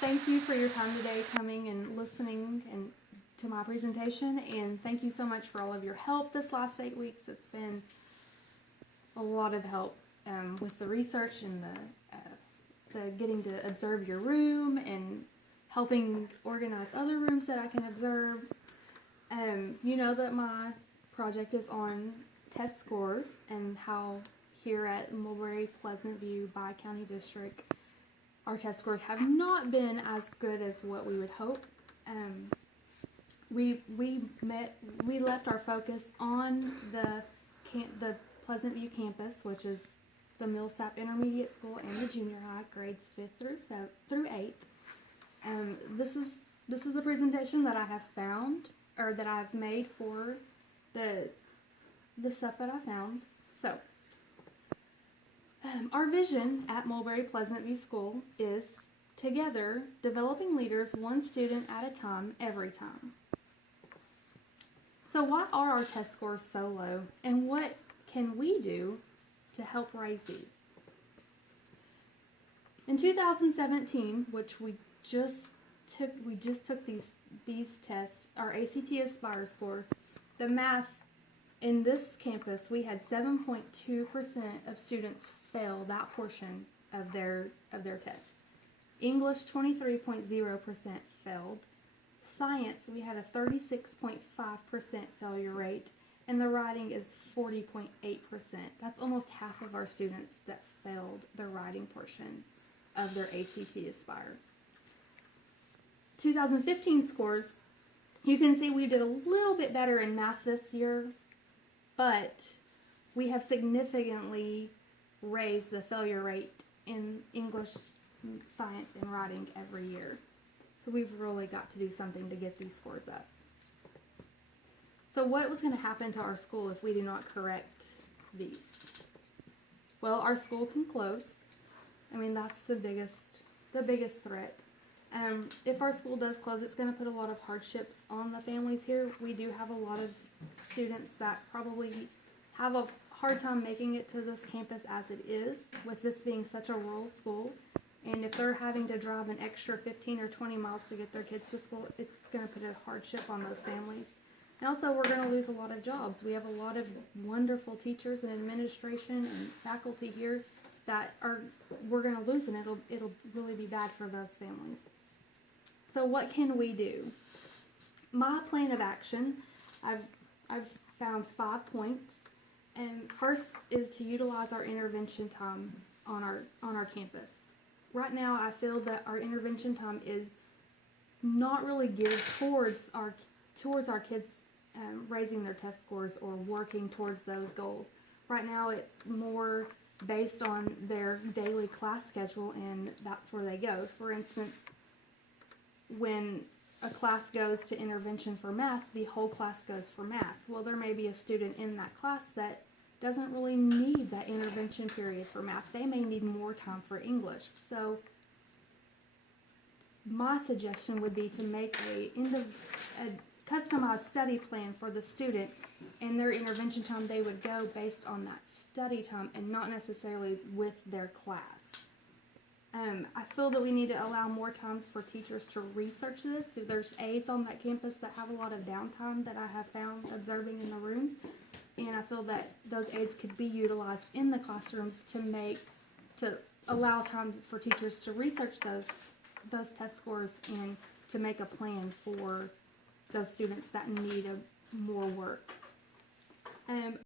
Thank you for your time today, coming and listening and to my presentation, and thank you so much for all of your help this last 8 weeks. It's been a lot of help with the research and the getting to observe your room and helping organize other rooms that I can observe. You know that my project is on test scores and how here at Mulberry Pleasant View Bi-County District our test scores have not been as good as what we would hope. We left our focus on the Pleasant View campus, which is the Millsap Intermediate School and the junior high, grades 5th through 8th. This is a presentation that I have found, or that I've made for the stuff that I found. So, our vision at Mulberry Pleasant View School is together developing leaders one student at a time every time. So why are our test scores so low, and what can we do to help raise these? In 2017, which we just took these tests, our ACT Aspire scores, the math in this campus, we had 7.2% of students fail that portion of their test. English, 23.0% failed. Science, we had a 36.5% failure rate, and the writing is 40.8%. That's almost half of our students that failed the writing portion of their ACT Aspire. 2015 scores, you can see we did a little bit better in math this year, but we have significantly raised the failure rate in English, science, and writing every year. So we've really got to do something to get these scores up. So what was going to happen to our school if we do not correct these? Well, our school can close. I mean, that's the biggest threat. If our school does close, it's going to put a lot of hardships on the families here. We do have a lot of students that probably have a hard time making it to this campus as it is, with this being such a rural school. And if they're having to drive an extra 15 or 20 miles to get their kids to school, it's going to put a hardship on those families. And also, we're going to lose a lot of jobs. We have a lot of wonderful teachers and administration and faculty here that we're going to lose, and it'll really be bad for those families. So what can we do? My plan of action, I've found 5 points. And first is to utilize our intervention time on our campus. Right now, I feel that our intervention time is not really geared towards our kids raising their test scores or working towards those goals. Right now, it's more based on their daily class schedule, and that's where they go. For instance, when a class goes to intervention for math, the whole class goes for math. Well, there may be a student in that class that doesn't really need that intervention period for math. They may need more time for English. So my suggestion would be to make a customized study plan for the student, and their intervention time, they would go based on that study time and not necessarily with their class. I feel that we need to allow more time for teachers to research this. There's aides on that campus that have a lot of downtime that I have found observing in the rooms, and I feel that those aides could be utilized in the classrooms to allow time for teachers to research those test scores and to make a plan for those students that need more work.